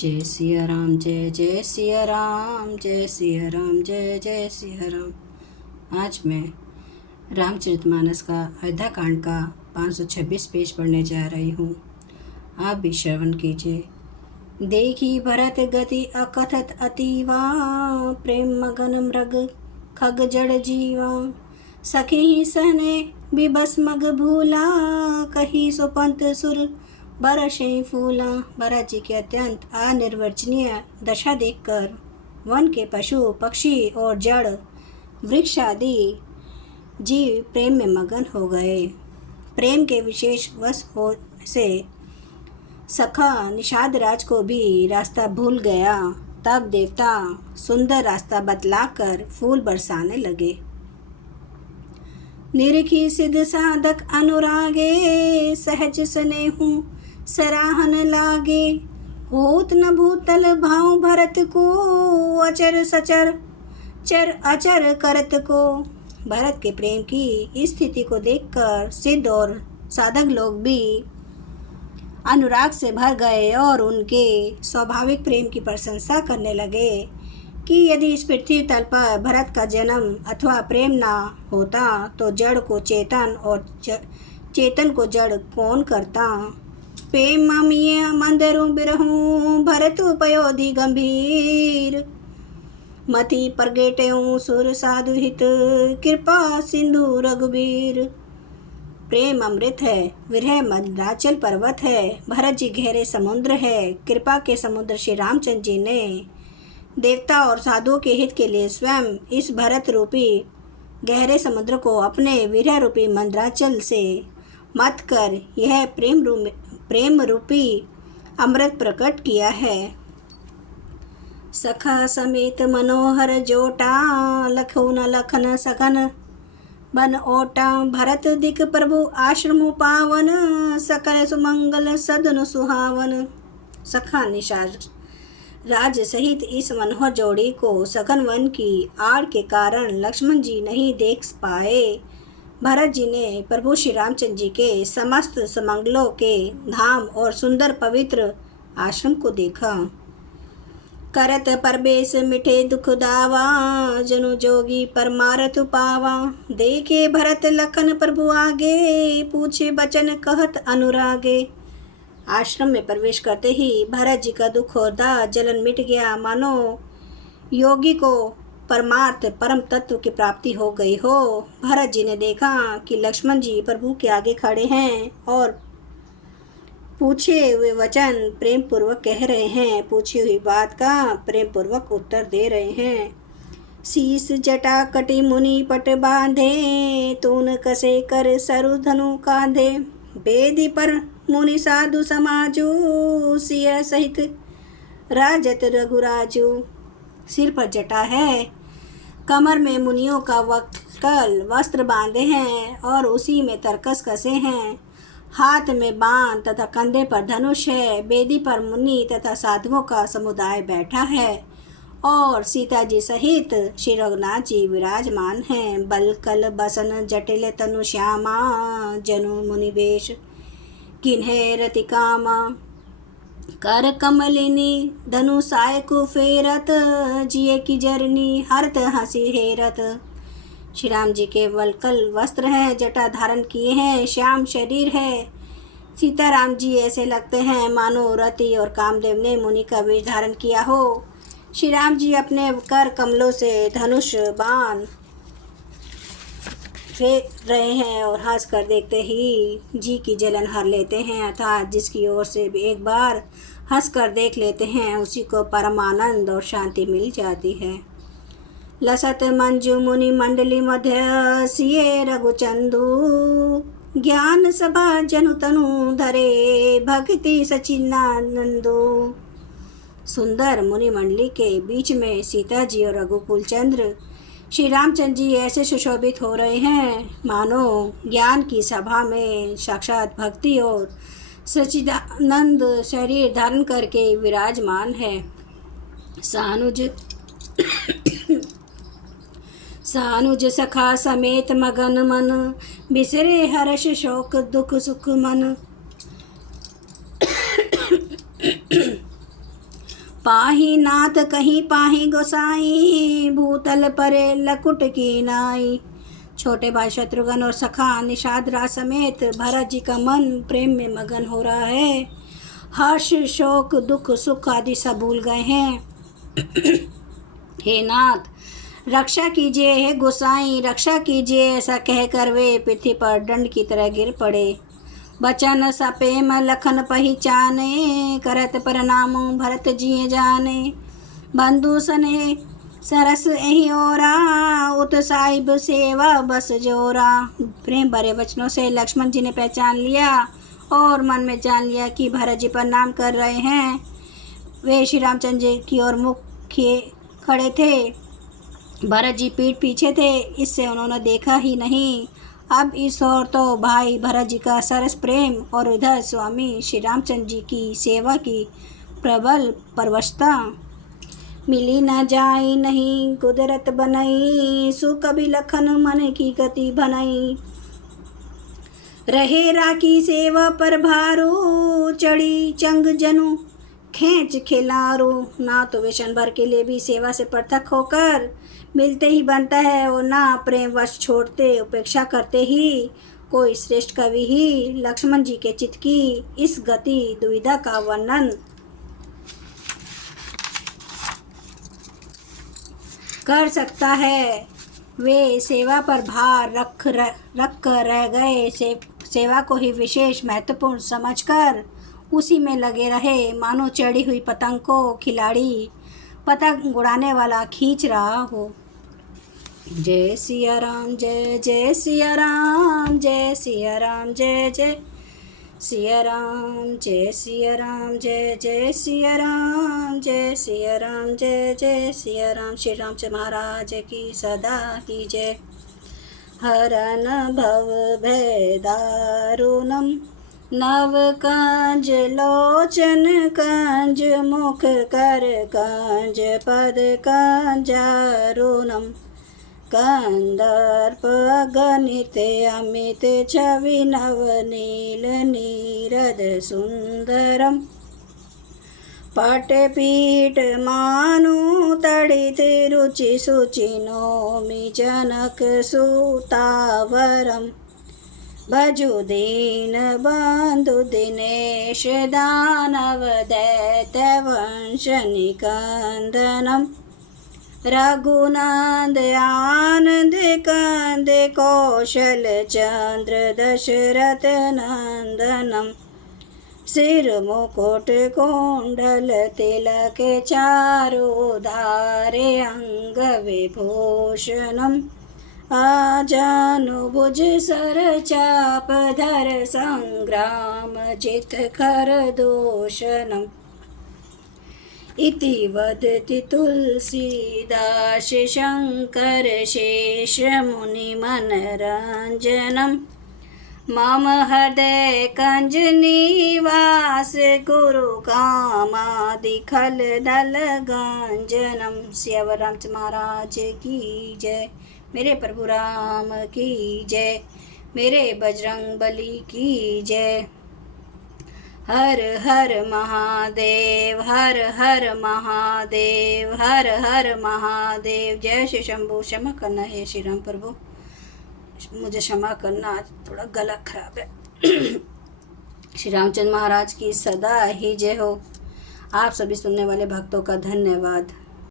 जय सिया राम, जय जय सिया राम, जय सिया राम, जय जय सिया राम। आज मैं रामचरितमानस का अयोध्या कांड का 526 पेज पढ़ने जा रही हूँ। आप भी श्रवण कीजिए। देखी भरत गति अकथत अतीवा, प्रेम मगन मृग खग जड़ जीवा। सखी सहने बिबस मग भूला, कही सुपंत सुर बरसें फूला। भरत जी की अत्यंत अनिर्वचनीय दशा देखकर वन के पशु पक्षी और जड़ वृक्ष आदि जीव प्रेम में मगन हो गए। प्रेम के विशेष वश होने से सखा निषाद राज को भी रास्ता भूल गया। तब देवता सुंदर रास्ता बतलाकर फूल बरसाने लगे। निरखी सिद्ध साधक अनुरागे, सहज स्नेहु सराहन लागे। होत न भूतल भाव भरत को, अचर सचर चर अचर करत को। भरत के प्रेम की स्थिति को देखकर सिद्ध और साधक लोग भी अनुराग से भर गए और उनके स्वाभाविक प्रेम की प्रशंसा करने लगे कि यदि इस पृथ्वी तल पर भरत का जन्म अथवा प्रेम ना होता तो जड़ को चेतन और चेतन को जड़ कौन करता। प्रेम ममिय मंदरु बिरहूं, भरत पयोधि गंभीर। मति परगेटेऊ सुर साधु हित, कृपा सिंधु रघुबीर। प्रेम अमृत है, विरह मंदराचल पर्वत है, भरत जी गहरे समुद्र है। कृपा के समुद्र श्री रामचंद्र जी ने देवता और साधुओं के हित के लिए स्वयं इस भरत रूपी गहरे समुद्र को अपने विरह रूपी मंदराचल से मत कर यह प्रेम रूपी अमृत प्रकट किया है। सखा समेत मनोहर जोटा, लखन लखन सघन बन ओटा। भरत दिक प्रभु आश्रम पावन, सकल सुमंगल सदन सुहावन। सखा निषाद राज सहित इस मनोहर जोड़ी को सघन वन की आड़ के कारण लक्ष्मण जी नहीं देख पाए। भरत जी ने प्रभु श्री रामचंद्र जी के समस्त समंगलों के धाम और सुंदर पवित्र आश्रम को देखा। करत परबेश मिठे दुख दावा, जनु जोगी परमारथ पावा। देखे भरत लखन प्रभु आगे, पूछे बचन कहत अनुरागे। आश्रम में प्रवेश करते ही भरत जी का दुख और दाह जलन मिट गया, मानो योगी को परमार्थ परम तत्व की प्राप्ति हो गई हो। भरत जी ने देखा कि लक्ष्मण जी प्रभु के आगे खड़े हैं और पूछे हुए वचन प्रेम पूर्वक कह रहे हैं, पूछी हुई बात का प्रेम पूर्वक उत्तर दे रहे हैं। शीस जटा कटी मुनि पट बांधे, तून कसे कर सरु धनु कांधे। बेदी पर मुनि साधु समाजू, सिया सहित राजत रघुराजू। सिर पर जटा है, कमर में मुनियों का वक्कल वस्त्र बांधे हैं और उसी में तरकस कसे हैं। हाथ में बाण तथा कंधे पर धनुष है। बेदी पर मुनि तथा साधुओं का समुदाय बैठा है और सीता जी सहित श्री रघुनाथ जी विराजमान हैं। बलकल बसन जटिल तनु श्यामा, जनु मुनि वेश किन्हे रति कामा। कर कमलिनी धनु सायकु फेरत, जिये की जरनी हरत हंसी हेरत। श्री राम जी के वलकल वस्त्र हैं, जटा धारण किए हैं, श्याम शरीर है। सीताराम जी ऐसे लगते हैं मानो रति और कामदेव ने मुनि का वेश धारण किया हो। श्री राम जी अपने कर कमलों से धनुष बाण फेर रहे हैं और हंस कर देखते ही जी की जलन हर लेते हैं, अर्थात जिसकी ओर से एक बार हंस कर देख लेते हैं उसी को परम आनंद और शांति मिल जाती है। लसत मंजु मुनि मंडली मध्य, सिए रघुचंदू। ज्ञान सभा जनु तनु धरे, भक्ति सचिनानंदो। सुंदर मुनि मंडली के बीच में सीता जी और रघुकुल चंद्र श्री रामचंद्र जी ऐसे सुशोभित हो रहे हैं मानो ज्ञान की सभा में साक्षात भक्ति और सच्चिदानंद शरीर धारण करके विराजमान है। सानुज सखा समेत मगन मन, बिसरे हर्ष शोक दुख सुख मन। पाही नाथ कहीं पाही गोसाई, भूतल परे लकुट की नाई। छोटे भाई शत्रुघ्न और सखा निषाद राज समेत भरत जी का मन प्रेम में मगन हो रहा है। हर्ष शोक दुख सुख आदि सब भूल गए हैं। हे नाथ रक्षा कीजिए, हे गोसाई रक्षा कीजिए, ऐसा कहकर वे पृथ्वी पर दंड की तरह गिर पड़े। बचन सपेम लखन पहिचाने, करत प्रणाम भरत जी जाने। बंधु सने सरस एहि ओरा, उत साहिब सेवा बस जोरा। प्रेम भरे वचनों से लक्ष्मण जी ने पहचान लिया और मन में जान लिया कि भरत जी प्रणाम कर रहे हैं। वे श्री रामचंद्र जी की ओर मुख किए खड़े थे। भरत जी पीठ पीछे थे, इससे उन्होंने देखा ही नहीं। अब इस ओर तो भाई भरत जी का सरस प्रेम और इधर स्वामी श्री रामचंद्र जी की सेवा की प्रबल परवशता। मिली न जाई नहीं कुदरत बनई, सुख कभी लखन मन की गति बनई। रहे राखी सेवा पर भारो, चढ़ी चंग जनु खींच खिलारो। ना तो वे क्षण भर के लिए भी सेवा से पृथक होकर मिलते ही बनता है और ना प्रेम वश छोड़ते उपेक्षा करते ही। कोई श्रेष्ठ कवि ही लक्ष्मण जी के चित्त की इस गति दुविधा का वर्णन कर सकता है। वे सेवा पर भार रख कर रह गए। सेवा को ही विशेष महत्वपूर्ण समझकर उसी में लगे रहे, मानो चढ़ी हुई पतंग को खिलाड़ी पतंग उड़ाने वाला खींच रहा हो। जय सिया राम जय जय सिया राम, जय सिया राम जय जय सिया राम, जय सिया राम जय जय सिया राम, जय सिया राम जय जय सिया राम। श्री रामचंद्र महाराज की सदा की जय। हरन भव भय दारुणम, नव कंज लोचन कंज मुख कर कंज पद कंजारुणम। कंदर्प गणित अमित छवि नव नील नीरद सुंदरम। पटपीठ मानु तड़ित रुचि सुचि नौमि जनक सुतावरम। भजु दीन बंधु दिनेश दानव दैत्य वंश निकंदनम। रघुनंद आनंद कंद कौशल चंद्र दशरथ नंदनम। सिर मुकुट कुंडल तिलक चारु धारे अंग विभूषणम। आजानुभुज सर चाप धर संग्राम चित खर दूषणम। इति वदति तुलसीदास शंकर शेष मुनि मनरंजनम। मम हृदय कंज निवास गुरु कामादि खल दल गंजनम। सियावर रामचंद्र महाराज की जय। मेरे प्रभु राम की जय। मेरे बजरंग बली की जय। हर हर महादेव, हर हर महादेव, हर हर महादेव। जय श्री शंभू। क्षमा करना है श्री राम प्रभु, मुझे क्षमा करना, आज थोड़ा गला खराब है। श्री रामचंद्र महाराज की सदा ही जय हो। आप सभी सुनने वाले भक्तों का धन्यवाद।